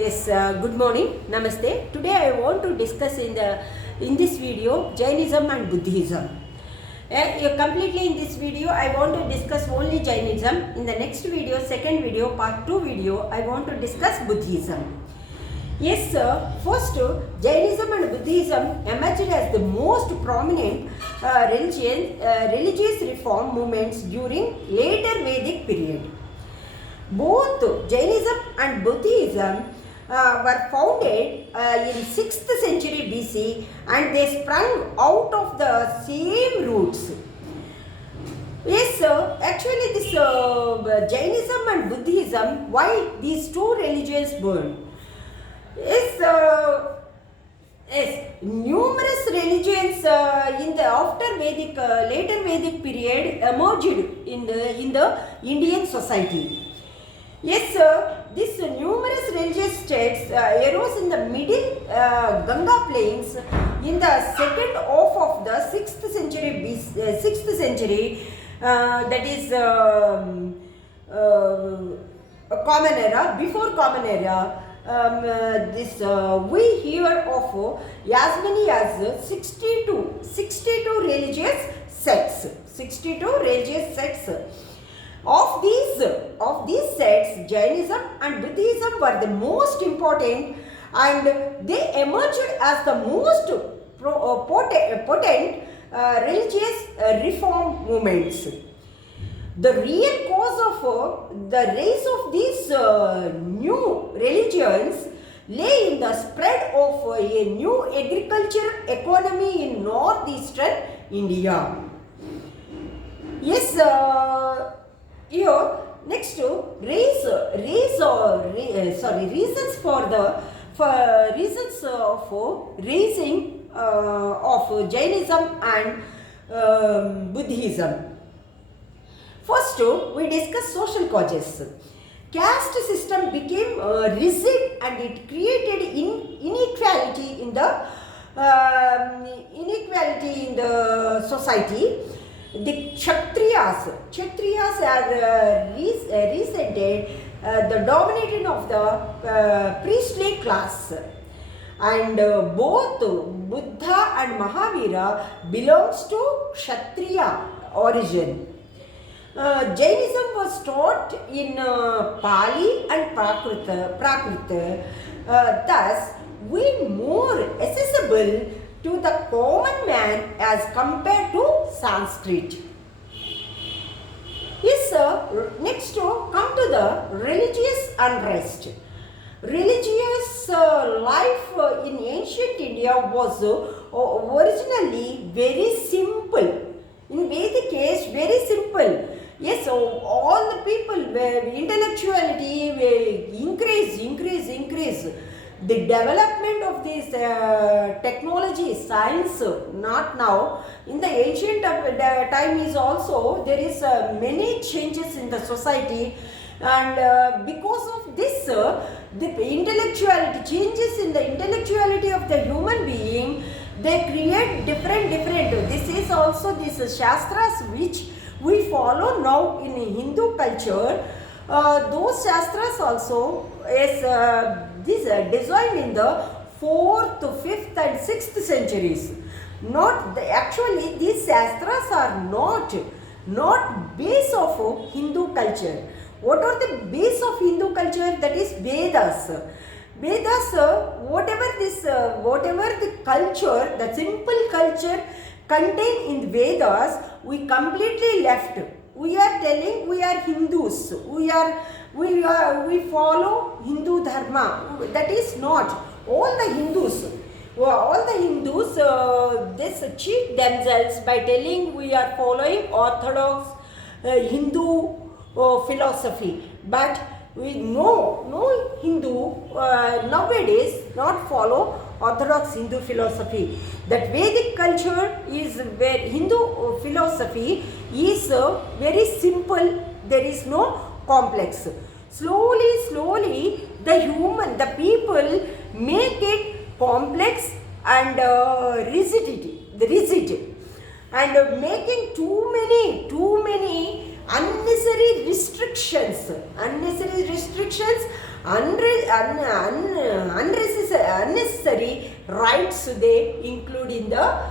Yes, good morning, Namaste. Today I want to discuss in this video Jainism and Buddhism. Completely in this video I want to discuss only Jainism. In the next video, second video, part 2 video, I want to discuss Buddhism. Yes, first Jainism and Buddhism emerged as the most prominent religious reform movements during later Vedic period. Both Jainism and Buddhism were founded in 6th century BC and they sprung out of the same roots. Yes, actually this Jainism and Buddhism, why these two religions born? Numerous religions in the after Vedic, later Vedic period emerged in the Indian society. Yes, these numerous religious states arose in the middle Ganga plains in the second half of the 6th century, that is Common Era, before Common Era. We hear of as many as 62 religious sects. 62 religious sects. Of these sects, Jainism and Buddhism were the most important, and they emerged as the most potent religious reform movements. The real cause of the rise of these new religions lay in the spread of a new agricultural economy in northeastern India. Yes, here next reasons for raising of Jainism and Buddhism. First, we discuss social causes. Caste system became rigid and it created inequality in the society. The Kshatriyas are represented the domination of the priestly class, and both Buddha and Mahavira belongs to Kshatriya origin. Jainism was taught in Pali and Prakrit, thus being more accessible to the common man as compared to Sanskrit. Yes, sir. Next, come to the religious unrest. Religious life in ancient India was originally very simple. In Vedic age, very simple. Yes, so all the people were intellectuality increase. The development of this technology, science, not now. In the ancient time is also there is many changes in the society, and because of this, the intellectuality changes in the intellectuality of the human being. They create different. This is also this shastras which we follow now in Hindu culture. Those shastras also is designed in the 4th, 5th and 6th centuries. Actually these shastras are not base of Hindu culture. What are the base of Hindu culture? That is Vedas. Whatever the culture, the simple culture contained in Vedas, we completely left. We are telling we are Hindus. We follow Hindu dharma. That is not all the Hindus. They cheat themselves by telling we are following orthodox Hindu philosophy. But we no Hindu nowadays not follow orthodox Hindu philosophy. That Vedic culture is where Hindu philosophy is very simple. There is no complex. Slowly the people make it complex and rigid, and making too many unnecessary restrictions unnecessary rites they include in the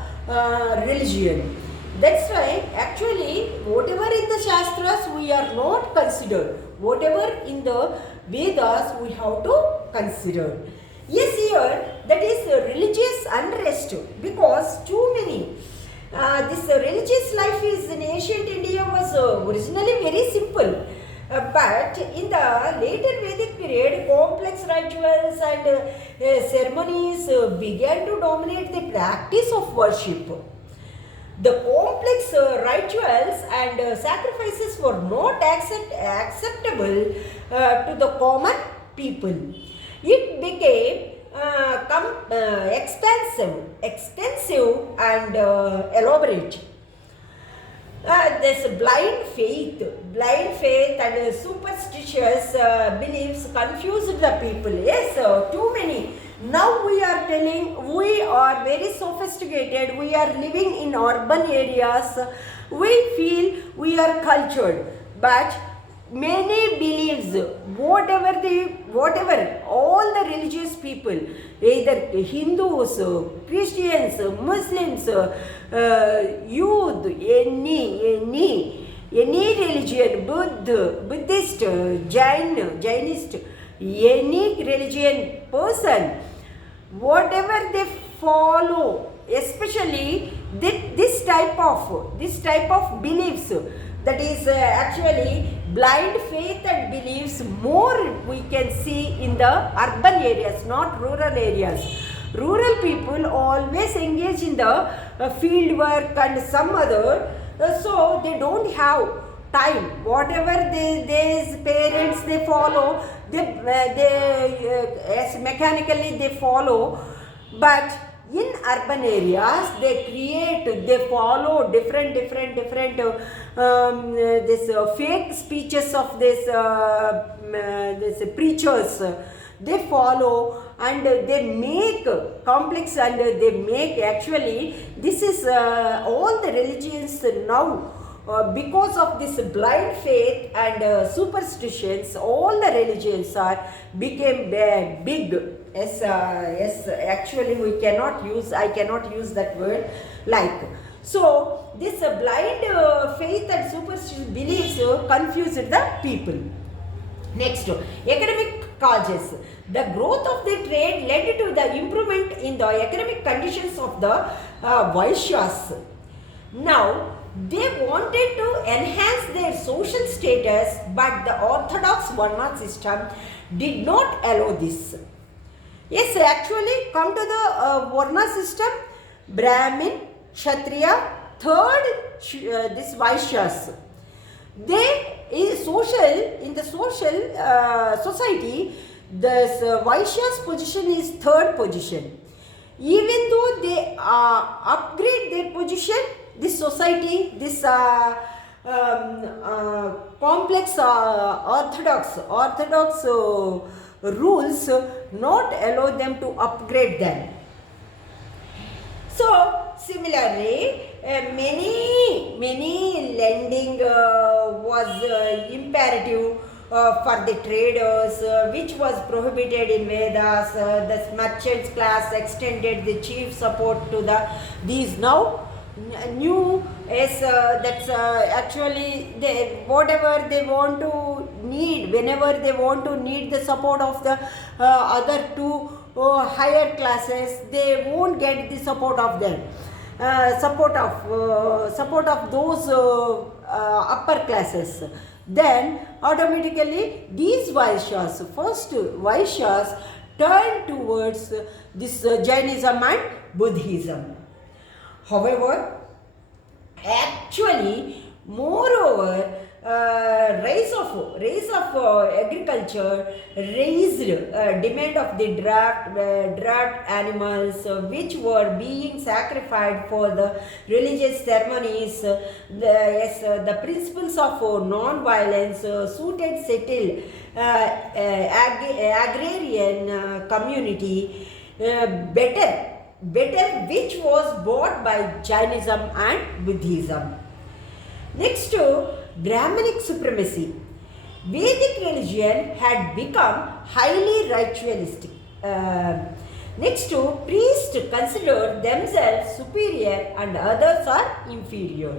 religion. That's why actually whatever in the Shastras we are not considered, whatever in the Vedas we have to consider. Yes, here that is religious unrest, because too many. This religious life is in ancient India was originally very simple. But in the later Vedic period, complex rituals and ceremonies began to dominate the practice of worship. The complex rituals and sacrifices were not acceptable to the common people. It became expensive and elaborate. This blind faith and superstitious beliefs confused the people. Yes, too many. Now we are telling we are very sophisticated, we are living in urban areas, we feel we are cultured, but many believes whatever all the religious people, either Hindus, Christians, Muslims, youth, any religion, Buddhist, Jainist, any religion person, whatever they follow, especially this type of beliefs, that is actually blind faith and beliefs, more we can see in the urban areas, not rural areas. Rural people always engage in the field work and some other, so they don't have time. Whatever these parents they follow, as mechanically they follow, but in urban areas they follow different fake speeches of this preachers. They follow and they make complex and they make actually this is all the religions now. Because of this blind faith and superstitions, all the religions became big. Yes, actually I cannot use that word like. So this blind faith and superstition beliefs confused the people. Next, economic causes. The growth of the trade led to the improvement in the economic conditions of the Vaishyas. Now, they wanted to enhance their social status, but the orthodox Varna system did not allow this. Yes, actually, come to the Varna system, Brahmin, Kshatriya, third this Vaishyas. They in the social society, this Vaishyas position is third position. Even though they upgrade their position, this society, this complex orthodox rules not allow them to upgrade them. So similarly, many lending was imperative for the traders, which was prohibited in Vedas. The merchants class extended the chief support to these now new as that's actually whatever they want to need, whenever they want to need the support of the other two higher classes, they won't get the support of them, support of those upper classes. Then automatically these Vaishyas turn towards this Jainism and Buddhism. However, actually, moreover, rise of agriculture raised demand of the draft animals which were being sacrificed for the religious ceremonies. The principles of non-violence suited settled agrarian community better, which was brought by Jainism and Buddhism. Next to Brahmanic supremacy. Vedic religion had become highly ritualistic. Next to priests considered themselves superior and others are inferior.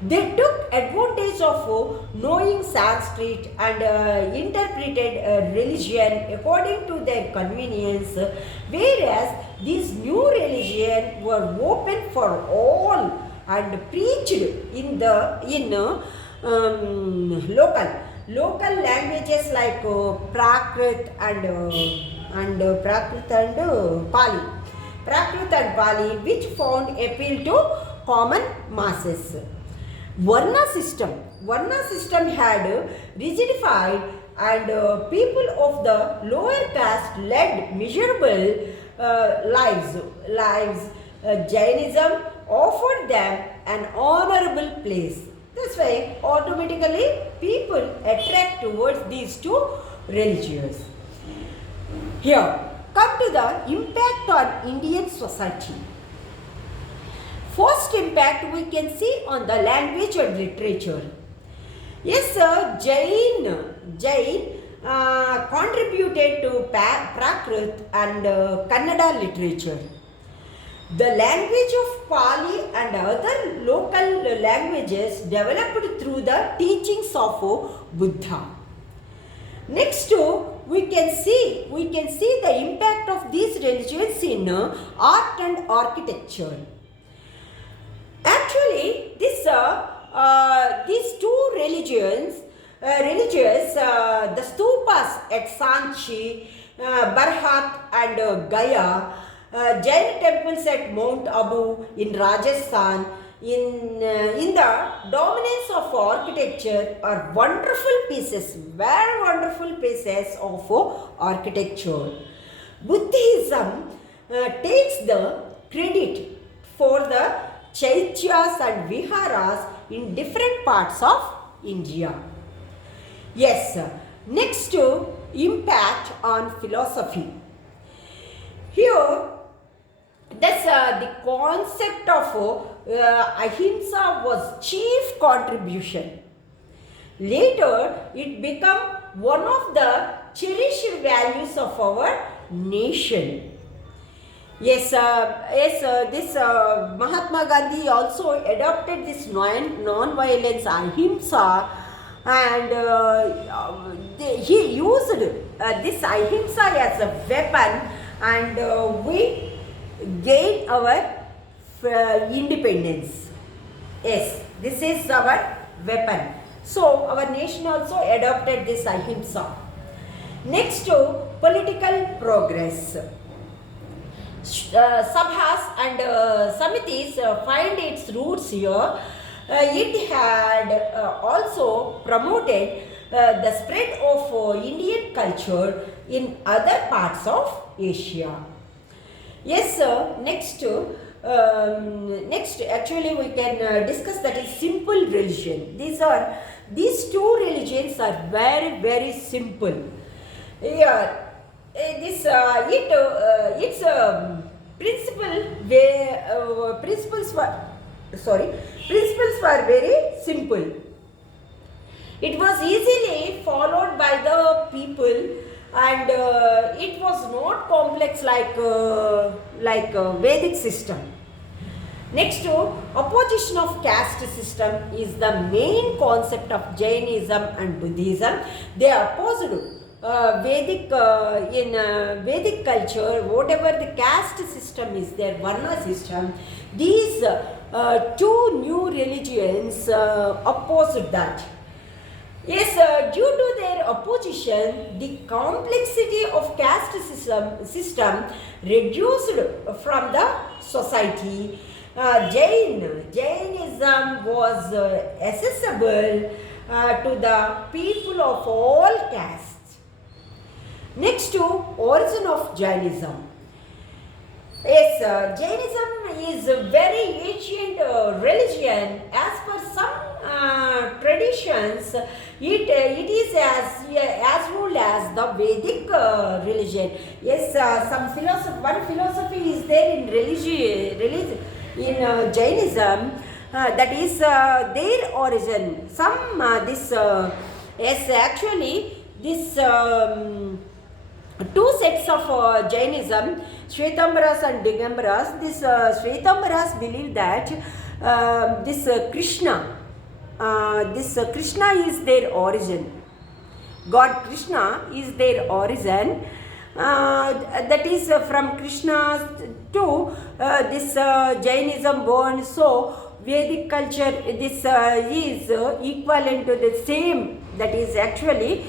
They took advantage of knowing Sanskrit and interpreted religion according to their convenience, whereas these new religions were open for all and preached in local languages like Prakrit and Pali. Prakrit and Pali, which found appeal to common masses. Varna system had rigidified and people of the lower caste led miserable lives. Jainism offered them an honorable place. This way, automatically people attract towards these two religions. Here, come to the impact on Indian society. First impact we can see on the language and literature. Yes, sir, Jain contributed to Prakrit and Kannada literature. The language of Pali and other local languages developed through the teachings of Buddha. Next, we can see the impact of these religions in art and architecture. Actually, these two religions, the stupas at Sanchi, Barhat and Gaya, Jain temples at Mount Abu in Rajasthan, in the dominance of architecture are wonderful pieces, very wonderful pieces of architecture. Buddhism takes the credit for the chaityas and viharas in different parts of India. Yes, next to impact on philosophy. Here, the concept of ahimsa was chief contribution. Later, it became one of the cherished values of our nation. Yes, this Mahatma Gandhi also adopted this non-violence ahimsa, and he used this ahimsa as a weapon, and we gained our independence. Yes, this is our weapon. So our nation also adopted this ahimsa. Next to political progress. Sabhas and Samitis find its roots here. It had also promoted the spread of Indian culture in other parts of Asia. Yes, sir. Next, actually we can discuss that is simple religion. These two religions are very, very simple. Yeah. It's principles were very simple. It was easily followed by the people, and it was not complex like Vedic system. Next to opposition of caste system is the main concept of Jainism and Buddhism. They opposed Vedic Vedic culture, whatever the caste system is there, Varna system, these two new religions opposed that. Yes, due to their opposition, the complexity of caste system reduced from the society. Jainism was accessible to the people of all castes. Next to origin of Jainism. Yes, Jainism is a very ancient religion. As per some traditions, it is as old as the Vedic religion. Yes, one philosophy is there in religion in Jainism, that is their origin. Yes, actually, this two sects of Jainism, Shvetambaras and Digambaras. This Shvetambaras believe that this Krishna is their origin. God Krishna is their origin. That is from Krishna to this Jainism born. So Vedic culture, this is equivalent to the same. That is actually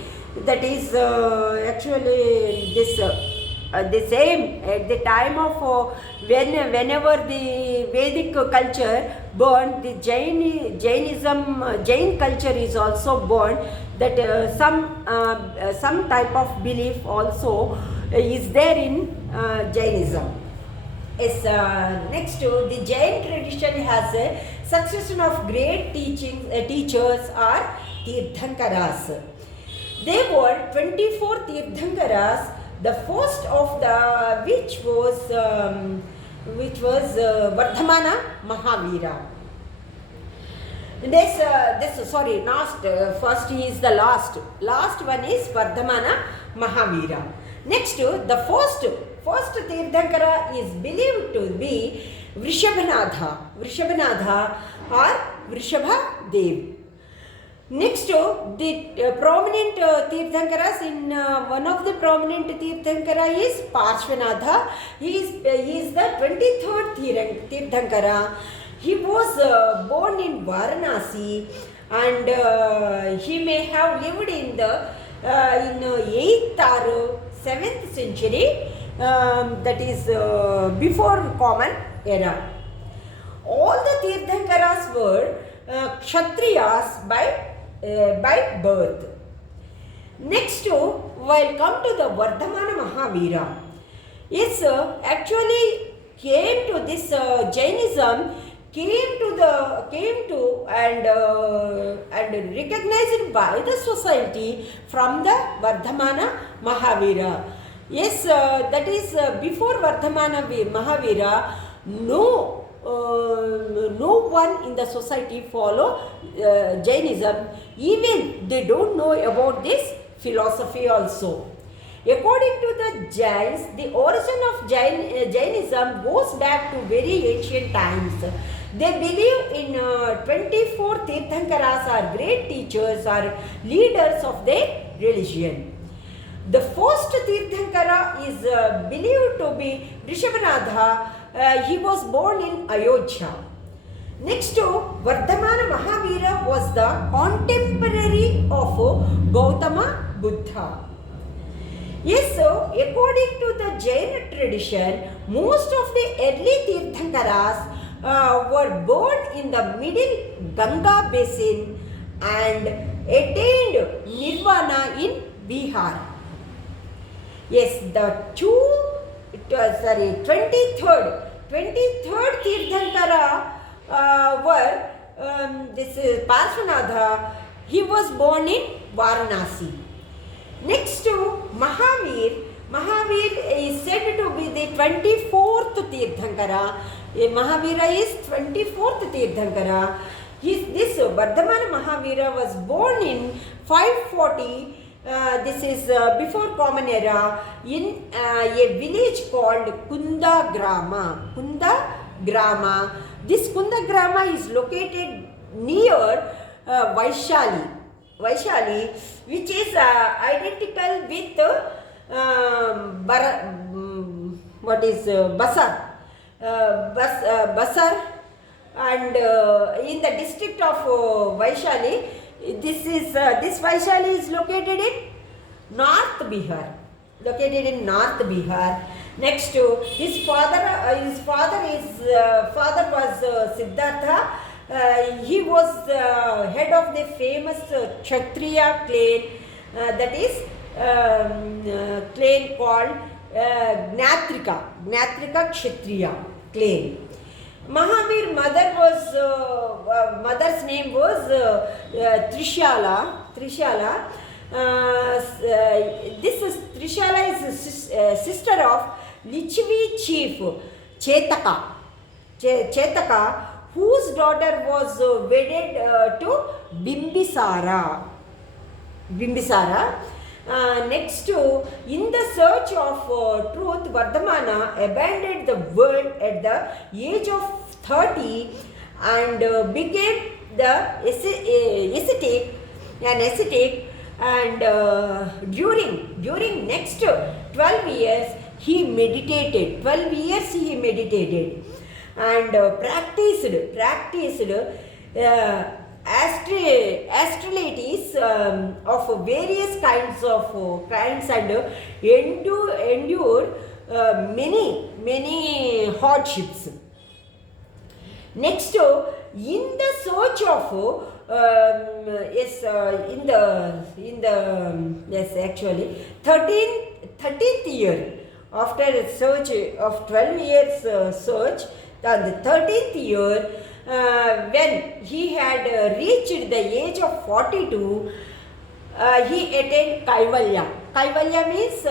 the same at the time of whenever the Vedic culture born, the Jain culture is also born. That some type of belief also is there in Jainism. Yes, next to the Jain tradition has a succession of great teachers are Tirthankaras. They were 24 Tirthankaras, the first of the which was Vardhamana Mahavira. First is the last one is Vardhamana Mahavira. Next, the first Tirthankara is believed to be Vrishabhanatha or Vrishabha Dev. Next, the prominent Tirthankaras in one of the prominent Tirthankara is Parshvanatha. He is the 23rd Tirthankara. He was born in Varanasi, and he may have lived in the 8th or 7th century, that is before Common Era. All the Tirthankaras were Kshatriyas by birth. Next, while come to the Vardhamana Mahavira, yes, actually came to this Jainism, came to and recognized by the society from the Vardhamana Mahavira. Yes, that is before Vardhamana Mahavira, no one in the society follow Jainism. Even they don't know about this philosophy also. According to the Jains, the origin of Jainism goes back to very ancient times. They believe in 24 Tirthankaras are great teachers or leaders of their religion. The first Tirthankara is believed to be Vrishabhanatha. He was born in Ayodhya. Next, Vardhamana Mahavira was the contemporary of Gautama Buddha. Yes, so according to the Jain tradition, most of the early Tirthankaras were born in the middle Ganga basin and attained Nirvana in Bihar. Yes, the 23rd Tirthankara were this is Parshvanatha. He was born in Varanasi. Next to Mahavir is said to be the 24th Tirthankara. Mahavira is 24th Tirthankara. This Vardhamana Mahavira was born in 540. This is before Common Era in a village called Kundagrama. This Kundagrama is located near Vaishali, which is identical with Basar, and in the district of Vaishali. This Vaishali is located in North Bihar. Next, his father was Siddhartha. He was head of the famous Kshatriya clan, that is clan called Gnatrika Kshatriya clan. Mahavir mother's name was Trishala. Trishala is sister of Lichvi chief Chetaka, whose daughter was wedded to Bimbisara. Bimbisara. Next, in the search of truth, Vardhamana abandoned the world at the age of 30 and became an ascetic, and during next 12 years he meditated. 12 years he meditated and practiced astralities of various kinds and endured many hardships. Next, in the search of yes, actually 13th year, after a search of 12 years search, on the 13th year, when he had reached the age of 42, he attained Kaivalya. Kaivalya means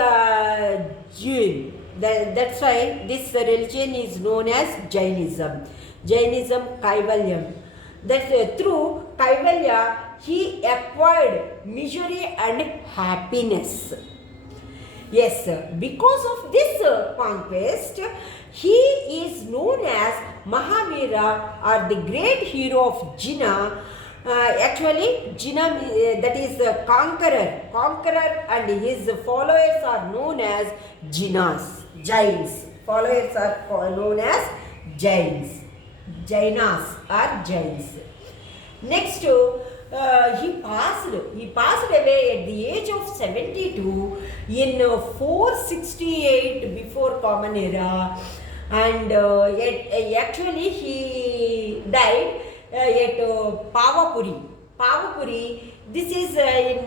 Jain. That's why this religion is known as Jainism. Jainism Kaivalyam. That through Kaivalya he acquired misery and happiness. Yes, because of this conquest, he is known as Mahavira, or the great hero of Jina. Actually, Jina, that is conqueror, and his followers are known as Jains. Followers are known as Jains. Jainas or Jains. Next, he passed away at the age of 72 in 468 before Common Era, and actually he died at Pavapuri. This is in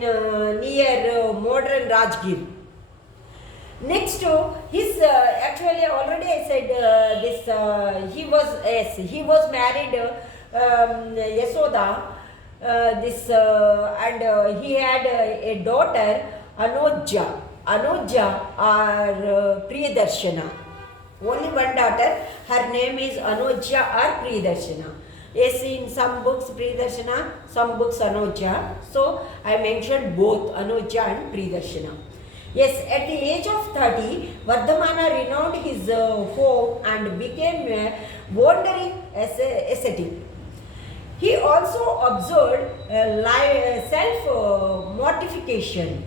near modern Rajgir. Next, his actually already I said he was married Yasoda. And he had a daughter Anoja or Priyadarshana. Only one daughter. Her name is Anoja or Priyadarshana. Yes, in some books Priyadarshana, some books Anoja. So I mentioned both Anoja and Priyadarshana. Yes, at the age of 30, Vardhamana renounced his home and became a wandering ascetic. He also observed self-mortification.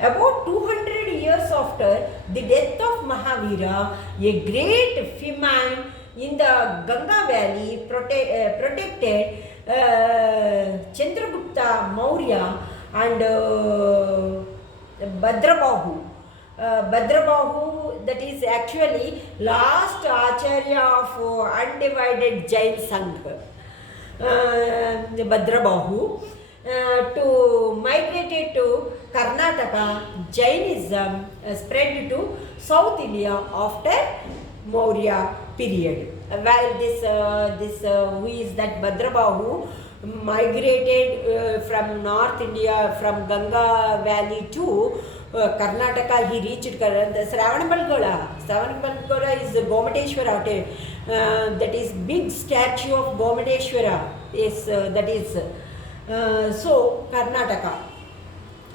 About 200 years after the death of Mahavira, a great famine in the Ganga Valley protected Chandragupta Maurya and Bhadrabahu. Bhadrabahu, that is actually last Acharya of undivided Jain Sangha. Bhadrabahu to migrated to Karnataka. Jainism spread to South India after Maurya period. While this who is that Bhadrabahu migrated from North India, from Ganga Valley to Karnataka, he reached Sravanabalgola. Sravanabalgola is Gomateshwara. That is big statue of Gomateshwara. Yes, that is so Karnataka.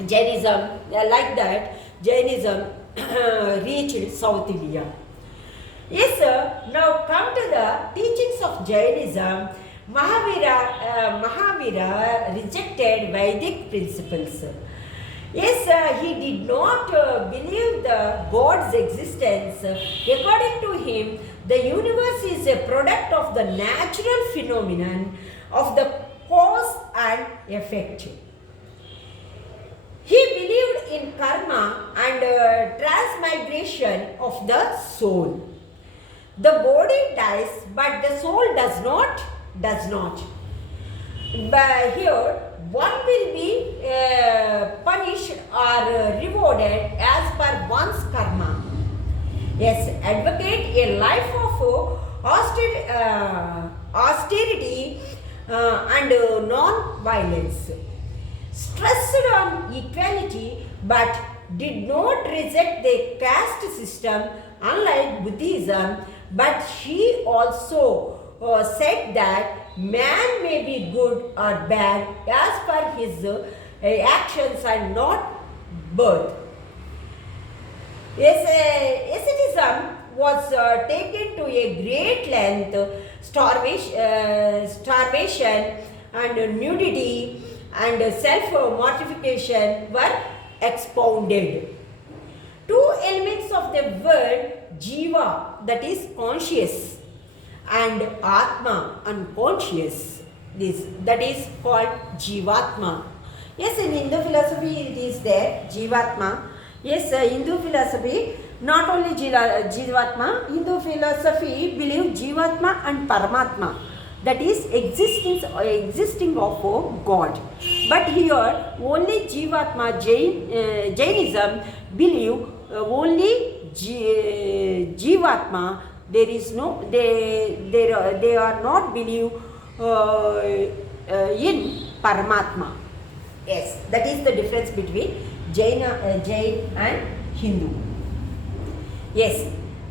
Jainism, like that, Jainism reached South India. Yes, sir. Now come to the teachings of Jainism. Mahavira rejected Vedic principles. Yes, he did not believe the God's existence. According to him, the universe is a product of the natural phenomenon of the cause and effect. He believed in karma and transmigration of the soul. The body dies, but the soul does not. But here, one will be punished or rewarded as per one's karma. Yes, advocate a life of austerity and non-violence. Stressed on equality but did not reject the caste system unlike Buddhism, but he also said that man may be good or bad as per his actions and not birth. Asceticism was taken to a great length. Starvation and nudity and self-mortification were expounded. Two elements of the word jiva, that is conscious, and atma, unconscious, that is called jivatma. Yes, in Hindu philosophy it is there, jivatma. Yes, Hindu philosophy, not only jivatma, Hindu philosophy believe jivatma and paramatma, that is existing of God. But here only jivatma, Jainism believe only jivatma. There is no, they are not believe in paramatma. Yes, that is the difference between Jain and Hindu. Yes,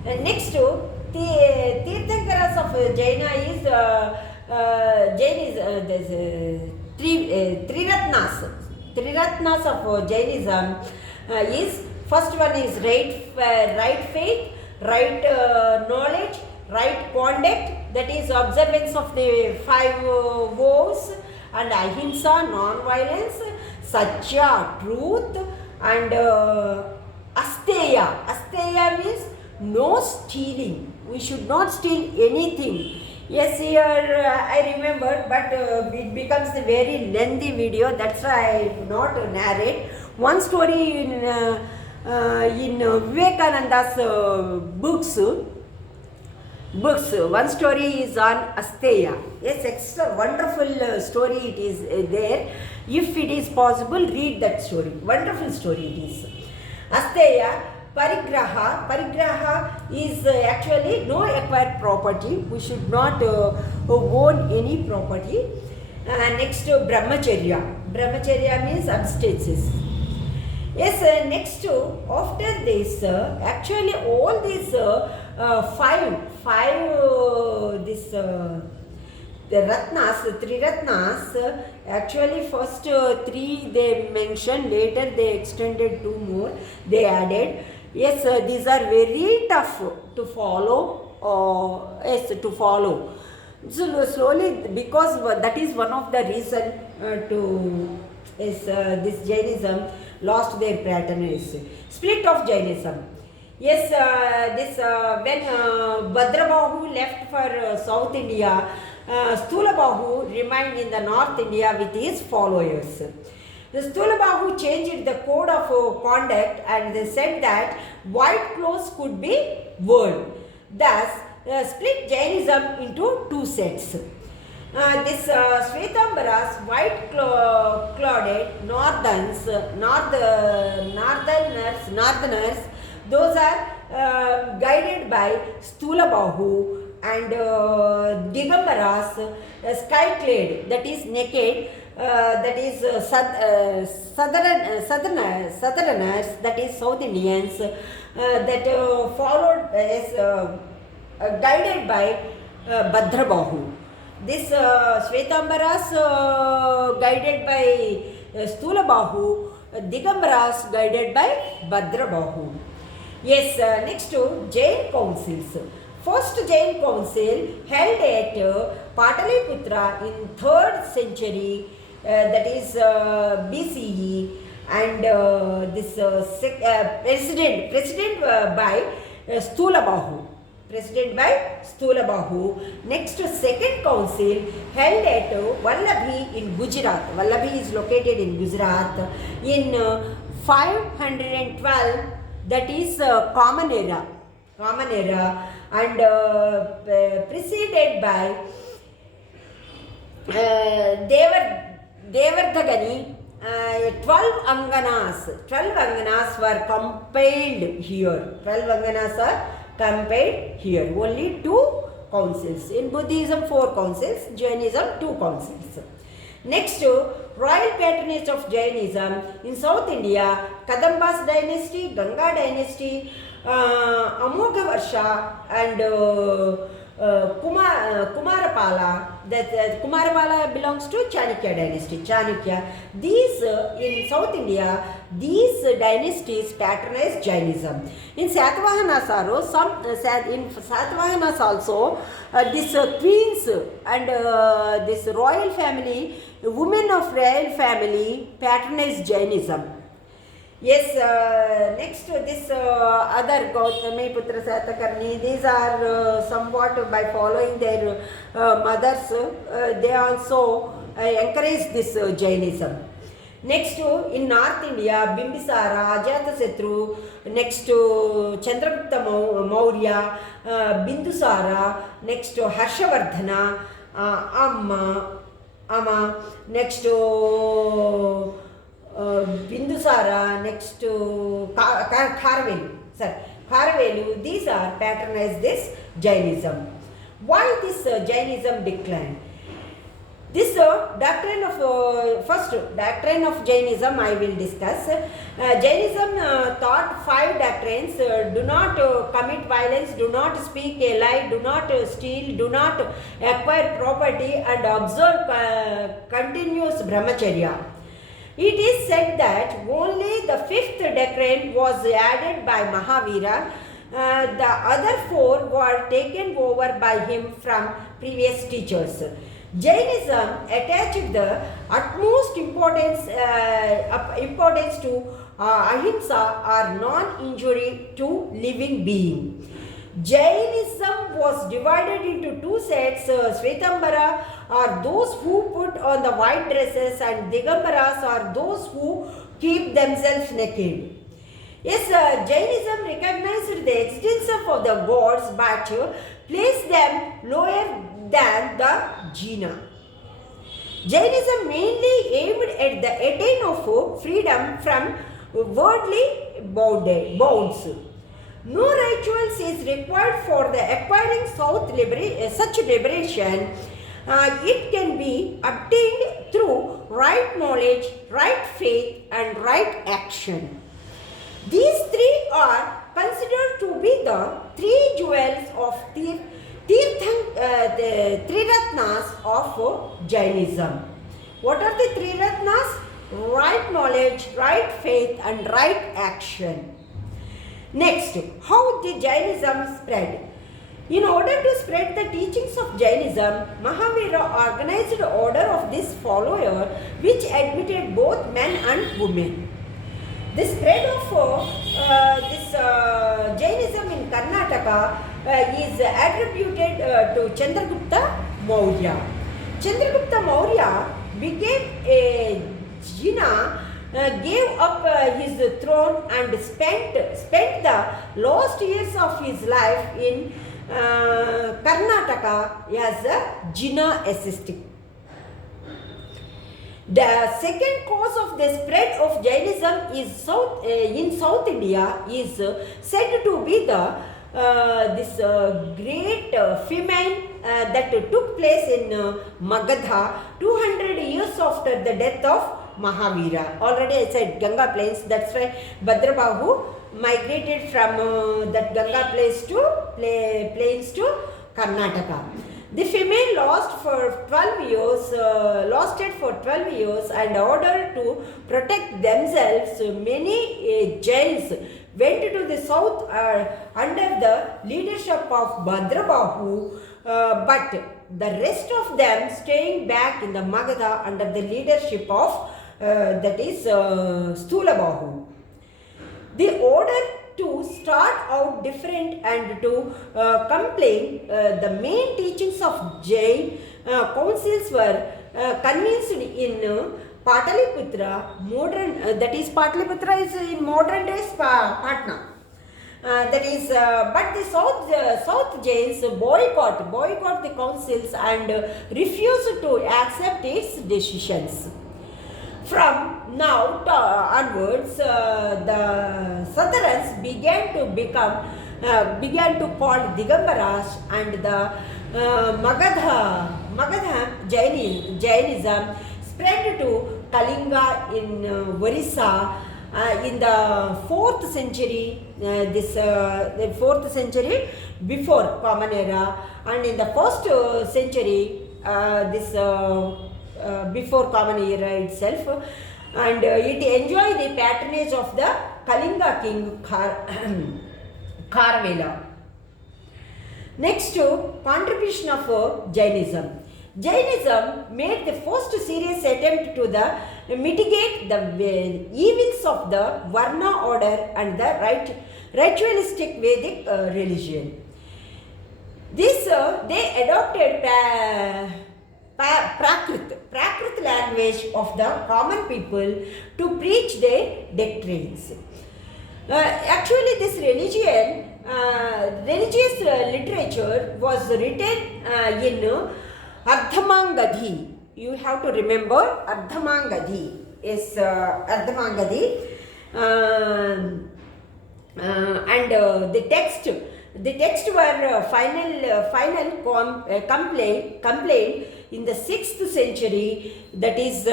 next to the Tirthankaras of Jaina is Triratnas. Triratnas of Jainism is, first one is right faith, right knowledge, right conduct, that is observance of the 5 vows, and ahimsa, non-violence, satya, truth, and asteya. Asteya means no stealing. We should not steal anything. Yes, here I remember, but it becomes a very lengthy video. That's why I do not narrate. One story in Vivekananda's books. One story is on asteya. Yes, extra wonderful story it is there. If it is possible, read that story. Wonderful story it is. Asteya, parigraha is actually no acquired property. We should not own any property. Next, brahmacharya. Brahmacharya means abstinence. Yes, next, after this, actually all these the ratnas, 3 ratnas, actually first 3 they mentioned, later they extended 2 more, they added. Yes, these are very tough to follow. So slowly, because that is one of the reason this Jainism lost their patronage. Split of Jainism. Yes, when Bhadrabahu left for South India, Sthulabahu remained in the North India with his followers. The Sthulabahu changed the code of conduct and they said that white clothes could be worn. Thus, split Jainism into 2 sets. This Shvetambaras, white clothed northerners, those are guided by Sthulabahu, and Digambaras, sky-clad, that is naked, that is southerners, that is South Indians, that followed as guided by Bhadrabahu. This Shvetambaras guided by Sthulabahu, Digambaras guided by Bhadrabahu. Yes, next to Jain councils. First Jain council held at Pataliputra in 3rd century, that is BCE, and this president by Sthulabahu. Next, second council held at Vallabhi in Gujarat. Vallabhi is located in Gujarat in 512, that is Common Era, and preceded by Devardhagani. 12 anganas were compiled here. 12 anganas are compiled here. Only 2 councils. In Buddhism 4 councils, Jainism 2 councils. Next, royal patronage of Jainism in South India, Kadambas dynasty, Ganga dynasty, Amogha Varsha, and Kumarapala. That Kumarapala belongs to Chanukya dynasty. Chanukya. These in South India, these dynasties patronized Jainism. In Satavahanas also, this queens and this royal family, women of royal family patronized Jainism. Yes, next this other Gautami Putra Satakarni, these are somewhat by following their mothers, they also encourage this Jainism. Next in North India, Bimbisara, Ajatasatru, next to Chandragupta Maurya, Bindusara, next to Harshavardhana, Amma, next to Bindusara, next to Kharavelu, these are patronized this Jainism. Why this Jainism declined? This doctrine of first doctrine of Jainism I will discuss. Jainism taught 5 doctrines: do not commit violence, do not speak a lie, do not steal, do not acquire property, and observe continuous brahmacharya. It is said that only the 5th doctrine was added by Mahavira. The other 4 were taken over by him from previous teachers. Jainism attached the utmost importance to ahimsa or non-injury to living being. Jainism was divided into 2 sets, Svetambara are those who put on the white dresses, and Digambaras are those who keep themselves naked. Yes, Jainism recognized the existence of the gods but placed them lower than the Jina. Jainism mainly aimed at the attain of freedom from worldly bonds. No rituals is required for the acquiring such liberation. It can be obtained through right knowledge, right faith, and right action. These 3 are considered to be the 3 jewels of the Triratnas of Jainism. What are the Triratnas? Right knowledge, right faith, and right action. Next, how the Jainism spread. In order to spread the teachings of Jainism, Mahavira organized an order of this follower which admitted both men and women. The spread of this Jainism in Karnataka is attributed to Chandragupta Maurya. Chandragupta Maurya became a Jina, gave up his throne and spent the last years of his life in Karnataka as a Jina assistant. The second cause of the spread of Jainism is in South India is said to be the this great famine that took place in Magadha 200 years after the death of Mahavira. Already I said Ganga plains, that's why Bhadrabahu migrated from that Ganga plains to Karnataka. The famine lasted for 12 years, and in order to protect themselves, many jains went to the south under the leadership of Bhadrabahu, but the rest of them staying back in the Magadha under the leadership of Sthulabahu. The order to start out different and to complain the main teachings of Jain councils were convinced in Pataliputra, modern Pataliputra is in modern days Patna. But the South Jains boycott the councils and refused to accept its decisions. From now onwards, the Southrons began to call Digambaras, and the Magadha Jainism spread to Kalinga in Orissa in the 4th century the 4th century before Common Era, and in the 1st century before Common Era itself, and it enjoyed the patronage of the Kalinga king Kharavela. Next, contribution of Jainism. Jainism made the first serious attempt to mitigate the evils of the Varna order and the ritualistic Vedic religion. They adopted Prakrit language of the common people to preach their doctrines. Actually, this religious literature was written in Ardhamangadhi. You have to remember Ardhamangadhi is Ardhamangadhi, and the text were final complaint in the 6th century, that is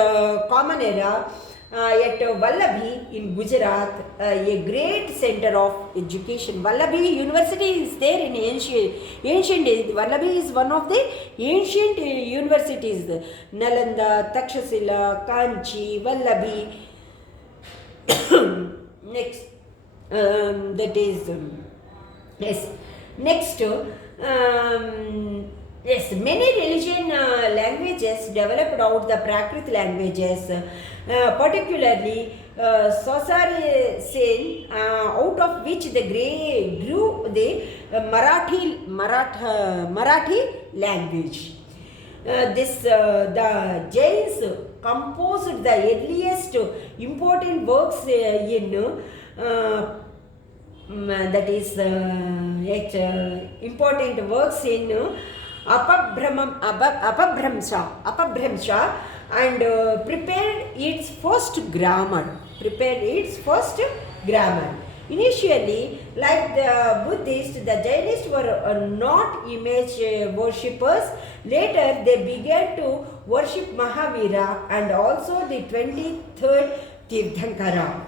Common Era, at Vallabhi in Gujarat, a great center of education. Vallabhi University is there in ancient days. Vallabhi is one of the ancient universities. Nalanda, Takshashila, Kanchi, Vallabhi. Next, that is yes. Next, yes, many religion languages developed out the Prakrit languages, particularly Sosari, out of which grew the Marathi language. The Jains composed the earliest important works in that is important works in Apabhramsha, and prepared its first grammar. Initially, like the Buddhists, the Jainists were not image worshippers. Later, they began to worship Mahavira and also the 23rd Tirthankara.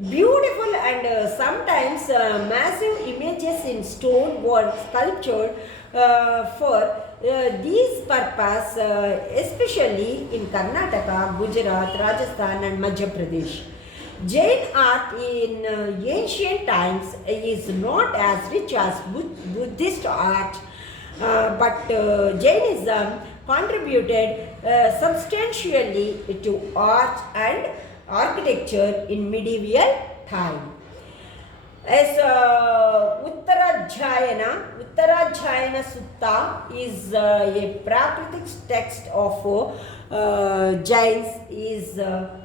Beautiful and sometimes massive images in stone were sculptured for these purpose, especially in Karnataka, Gujarat, Rajasthan and Madhya Pradesh. Jain art in ancient times is not as rich as Buddhist art, but Jainism contributed substantially to art and architecture in medieval time. As Uttarajayana Sutta is a Prakritic text of Jains, is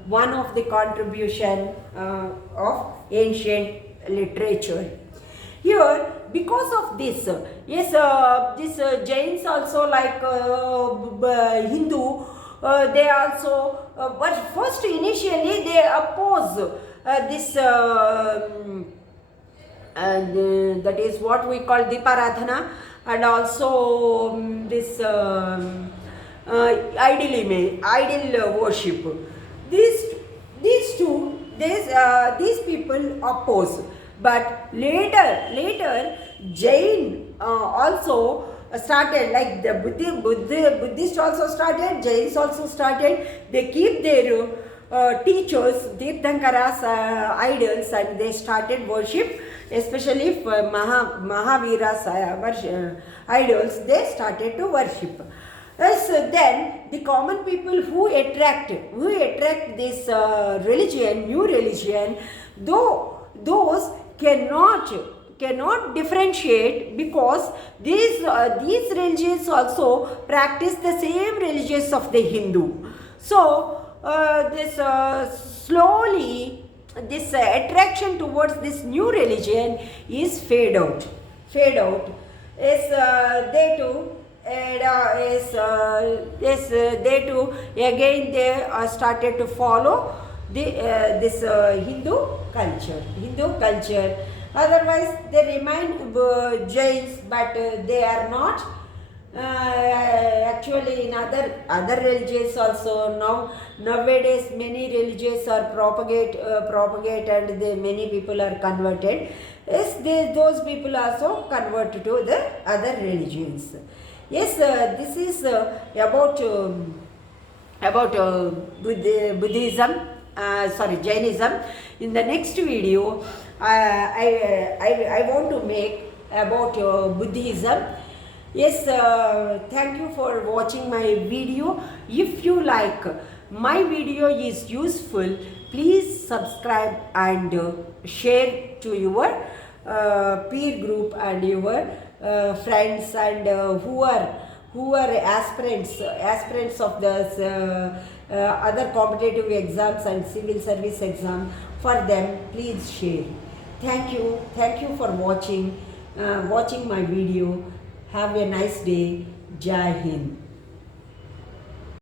one of the contribution of ancient literature. Here, because of this, this Jains also, like Hindu, they also, but first initially they oppose this, that is what we call Deeparadhana, and also this idol worship. These people oppose, but later Jain also started, like the Buddhist also started, Jains also started. They keep their teachers, Tirthankaras, idols, and they started worship, especially for Mahavira's idols, they started to worship. Then the common people who attract this new religion, though those cannot differentiate, because these religions also practice the same religions of the Hindu. So slowly this attraction towards this new religion is fade out. They too again they started to follow this Hindu culture. Otherwise, they remain Jains, but they are not Actually in other religions also, nowadays many religions are propagate and many people are converted. Yes, those people also convert to the other religions. Yes, this is about Buddhism, sorry, Jainism. In the next video, I want to make about Buddhism. Yes, thank you for watching my video. If you like my video is useful, please subscribe and share to your peer group and your friends and who are aspirants of the other competitive exams and civil service exam. For them, please share. Thank you for watching my video. Have a nice day. Jai Hind.